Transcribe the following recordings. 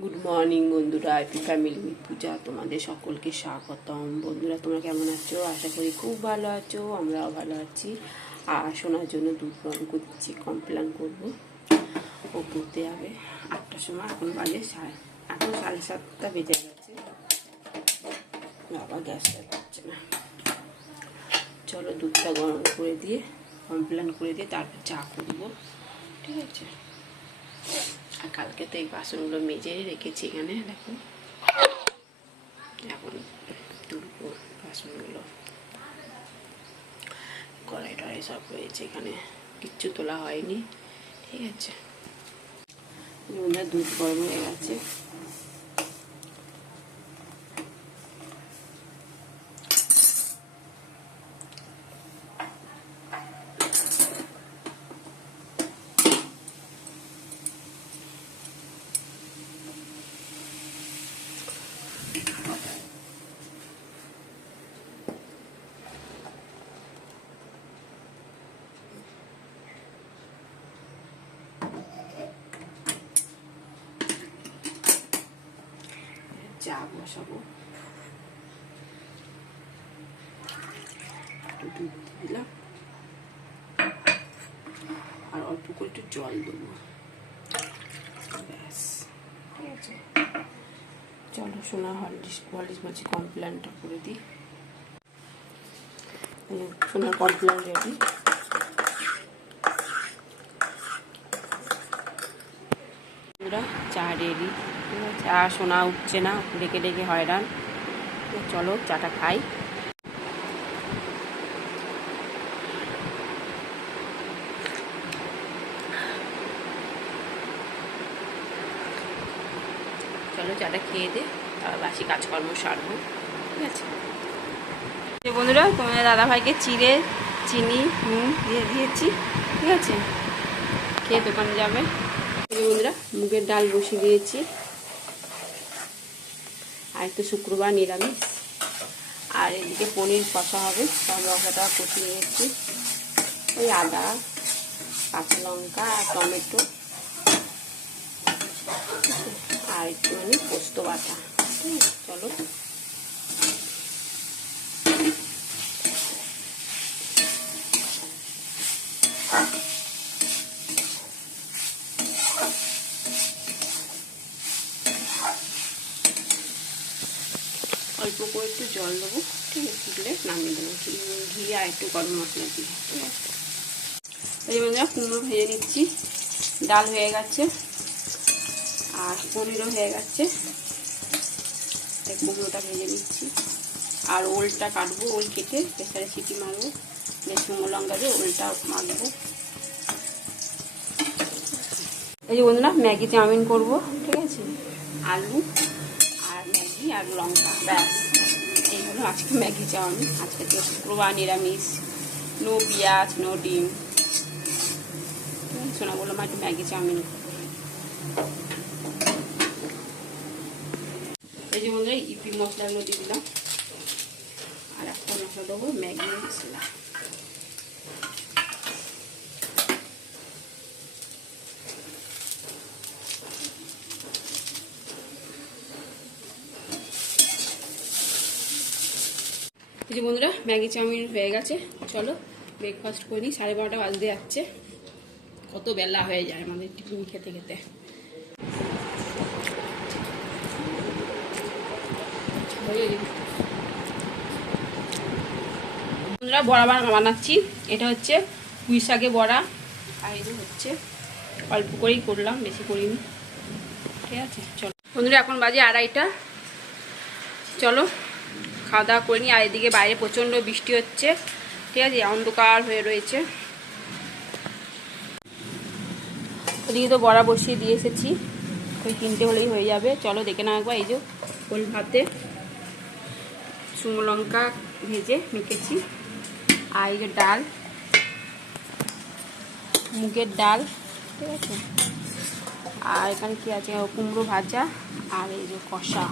Good morning বন্ধুরা happy family with Puja, তোমাদের সকলকে স্বাগতম। বন্ধুরা, তোমরা কেমন আছো? আশা করি খুব ভালো আছো, আমরাও ভালো আছি। আর শোনার জন্য দুধ গরম করছি কমপ্লেন করব। ও পড়তে যাবে আটটার সময়, এখন বাজে সাড়ে, এখন সাড়ে সাতটা বেজে গেছে। বাবা গ্যাসটা পাচ্ছে না। চলো দুধটা গরম করে দিয়ে কমপ্লেন করে দিয়ে তারপর চা করব। ঠিক আছে? আর কালকে তো এই বাসনগুলো মেজে রেখেছি এখানে, দেখো। এখন তুলবো বাসনগুলো। কড়াই টড়াই সব রয়েছে এখানে, কিচ্ছু তোলা হয়নি, ঠিক আছে। দুধ গরম হয়ে গেছে। চা বসাবো দুধ দিলাম। আর অল্প করে একটু জল দেবো। ব্যাস। চলো সোনা হলডিস হলডিস বলছি কমপ্লেনটা করে দিই। সোনার কমপ্লেন রেডি চা রেডি চা শোনা উঠছে না, ডেকে ডেকে হয়রান। চলো চাটা খাই। চলো চাটা খেয়ে দে, তারপর বাসি কাজকর্ম সারবো, ঠিক আছে? বন্ধুরা, তোমাদের দাদাভাইকে চিড়ে, চিনি, নুন দিয়ে দিয়েছি, ঠিক আছে? খেয়ে দোকানে যাবে। বন্ধুরা, মুগের ডাল বসিয়ে দিয়েছি। আর একটু শুক্রবার নিরামিষ। আর এদিকে পনির কষা হবে, সব মশলাটা কষিয়ে নিয়েছি ওই আদা, কাঁচা লঙ্কা আর টমেটো। আর একটু একটুখানি পোস্ত বাটা। চলো অল্প করে একটু জল দেবো, ঠিক আছে? ফুটলে নামিয়ে দেবো ঘি- আর একটু গরম মশলা দিয়ে, ঠিক আছে? এই বন্ধুরা, কুমড়ো ভেজে নিচ্ছি, ডাল হয়ে গেছে, আর পনিরও হয়ে গেছে। কুমড়োটা ভেজে নিচ্ছি, আর ওলটা কাটবো, ওল কেটে প্রেসারে সিটি মারবো দিয়ে শুকনো লঙ্কা দিয়ে ওলটা মাখবো। এই যে বন্ধুরা ম্যাগি চাউমিন করব, ঠিক আছে? আলু আর ম্যাগি আর লঙ্কা, ব্যাস। এই হলো আজকে ম্যাগি চাউমিন, আজকে তো শুক্রবার নিরামিষ। নো পিঁয়াজ, নো ডিম। শোনা বললাম একটু ম্যাগি চাউমিন। এই যে ইপি মশলা দিয়ে দিলাম। আর একটা মশলা দেবো, ম্যাগি মশলা। যে বন্ধুরা, ম্যাগি চাউমিন হয়ে গেছে। চলো ব্রেকফাস্ট করি সাড়ে বারোটা বাজতে যাচ্ছে। কত বেলা হয়ে যায় আমাদের টিফিন খেতে খেতে। বন্ধুরা, বড়া বানা বানাচ্ছি। এটা হচ্ছে পুঁই শাকে বড়া। আর যে হচ্ছে অল্প করেই করলাম, বেশি করিনি। ঠিক আছে, চলো। বন্ধুরা, এখন বাজে আড়াইটা। চলো। খাওয়া দাওয়া করে নিই। আর এদিকে বাইরে প্রচণ্ড বৃষ্টি হচ্ছে। ঠিক আছে? অন্ধকার হয়ে রয়েছে। ওদিকে তো বড়া বসিয়ে দিয়ে এসেছি। ওই তিনটে হলেই হয়ে যাবে। চলো দেখে না একবার। এই যে কোল ভাতে শুকনো লঙ্কা ভেজে মেখেছি। আর এই যে ডাল। মুগের ডাল। ঠিক আছে? আর এখানে কি আছে? কুমড়ো ভাজা। আর এই যে কষা।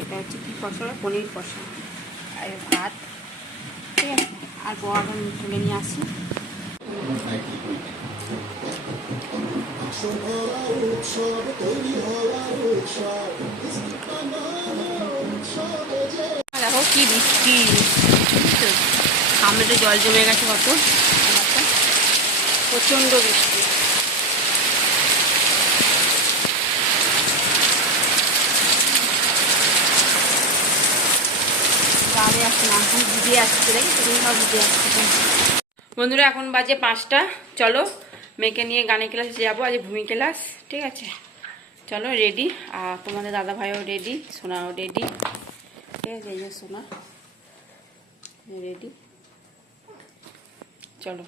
এটা হচ্ছে কী কষা? পনির কষা। আর ভাত। ঠিক আছে? আর বড় তুলে নিয়ে আসি। দেখো কি বৃষ্টি সামনে তো জল জমে গেছে কত? প্রচণ্ড বৃষ্টি না বন্ধুরা, এখন বাজে পাঁচটা। চলো, মেয়েকে নিয়ে গানের ক্লাসে যাব আজ ভূমি ক্লাস, ঠিক আছে? চলো রেডি আর তোমাদের দাদা ভাইও রেডি সোনাও রেডি ঠিক আছে, এই যে সোনা রেডি চলো।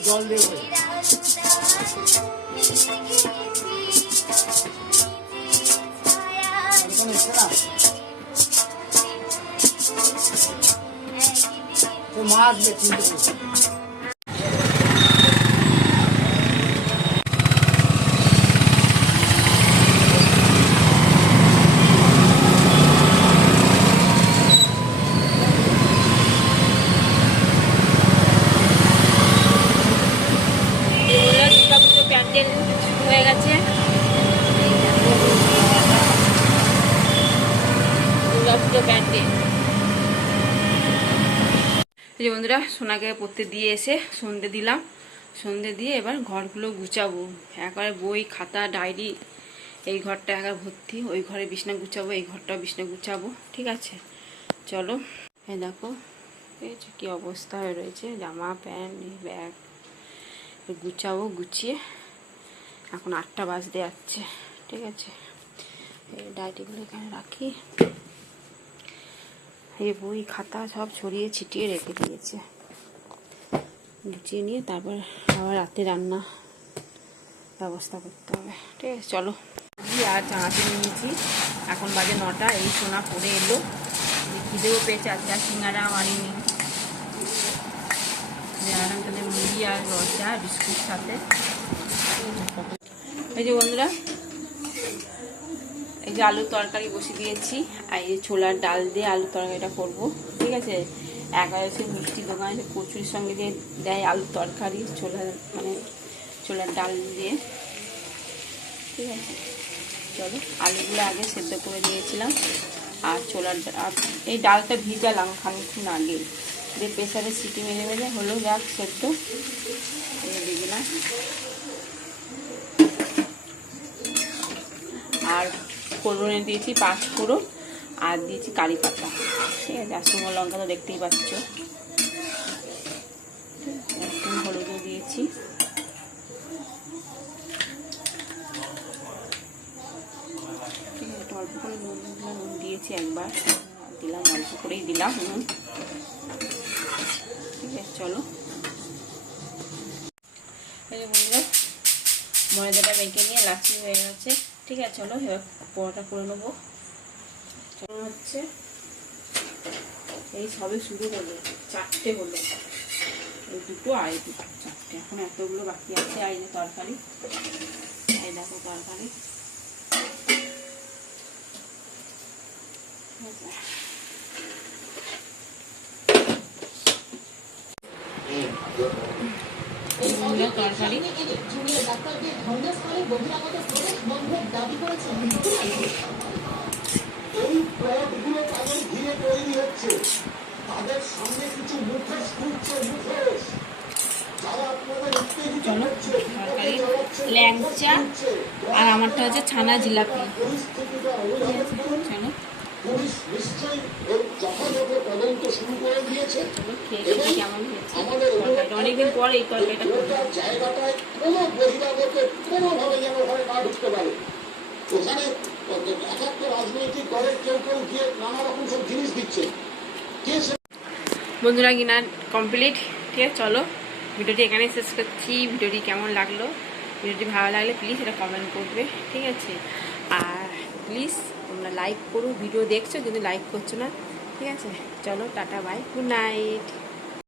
জল দেবো এখানে এসছে না তো মা আসবে কিন্তু এগুলো দুর্গা পুজো প্যান্ডেল শুরু হয়ে গেছে দুর্গা পুজো প্যান্ডেল এই যে বন্ধুরা, সোনাকে পড়তে দিয়ে এসে সন্ধে দিলাম। সন্ধে দিয়ে এবার ঘরগুলো গুছাবো। একবারে বই, খাতা, ডায়েরি, এই ঘরটা একবার ভর্তি। ওই ঘরে বিছনা গুছাবো, এই ঘরটা বিছনা গুছাবো, ঠিক আছে? চলো, এই দেখো, এই কী অবস্থা হয়ে রয়েছে। জামা, প্যান্ট ব্যাগ গুছাবো, গুছিয়ে এখন আটটা বাজতে যাচ্ছে, ঠিক আছে? ডায়েরিগুলো এখানে রাখি। এই বই, খাতা সব ছড়িয়ে ছিটিয়ে রেখে দিয়েছে। গুছিয়ে নিয়ে তারপর আবার রাতে রান্না ব্যবস্থা করতে হবে। ঠিক আছে, চলো। আর চানাচুর নিয়েছি। এখন বাজে নটা, এই সোনা পড়ে এলো। খিদেও পেয়েছে আজকে আর সিঙ্গারা আনিনি আরামকালে মুড়ি আর রসা বিস্কুট সাথে। এই যে বন্ধুরা এই যে আলুর তরকারি বসিয়ে দিয়েছি, আর এই যে ছোলার ডাল দিয়ে আলুর তরকারিটা করব। ঠিক আছে? একাদশী মিষ্টি দোকানে কচুরির সঙ্গে দিয়ে দেয় আলুর তরকারি ছোলার মানে ছোলার ডাল দিয়ে। ঠিক আছে? চলো, আলুগুলো আগে সেদ্ধ করে নিয়েছিলাম আর ছোলার এই ডালটা ভিজালাম খানিক্ষণ আগে। দিয়ে প্রেসারে সিটি মেরে মেরে হলো, যাক, সেদ্ধ। দিয়ে আর ফোড়নে দিয়েছি, পাঁচ ফোড়ন, আর দিয়েছি কারি পাতা। ঠিক আছে, আর শুকনো লঙ্কা তো দেখতেই পাচ্ছ। একটু হলুদও দিয়েছি। অল্প করে নুন নুন দিয়েছি একবার। দিলাম, অল্প করেই দিলাম নুন। ঠিক আছে, চলো। ময়দাটা মেখে নিয়ে লাচি হয়ে গেছে। ঠিক আছে, চলো, এবার পরোটা করে নেব। হচ্ছে, এই সবে শুরু হলো, চারটে হলো। এই দুটো এই দুটো, চারটে। এখন এতগুলো বাকি আছে এই যে তরকারি। এই দেখো তরকারি। তরকারি। এই প্লটগুলো তাদের ঘিরে তৈরি হচ্ছে তাদের সামনে কিছু মুখোশ ঘুরছে মুখোশ যারা আপনাদের উত্তেজিত চলো তরকারি ল্যাংচা আর আমারটা হচ্ছে ছানা জিলাপি। চলো। পুলিশ নিশ্চয়ই এর যথাযথ তদন্ত শুরু করে দিয়েছে চলো খেয়ে কেমন হয়েছে? তরকারিটা অনেকদিন পর এই তরকারিটা করলাম গোটা জায়গাটায় কোনো বহিরাগত কোনোভাবে যেন ঘরে না ঢুকতে পারে। ওখানে এক একটা রাজনৈতিক দলের কেউ কেউ গিয়ে নানা রকম সব জিনিস দিচ্ছে। কে বন্ধুরা কিনা কমপ্লিট ঠিক আছে? চলো ভিডিওটি এখানে শেষ করছি। ভিডিওটি কেমন লাগল? ভিডিওটি ভালো লাগলে প্লিজ এটা কমেন্ট করবে ঠিক আছে? আর প্লিজ লাইক করো ভিডিও দেখছ, কিন্তু লাইক করছ না। ঠিক আছে? চলো, টাটা বাই গুড নাইট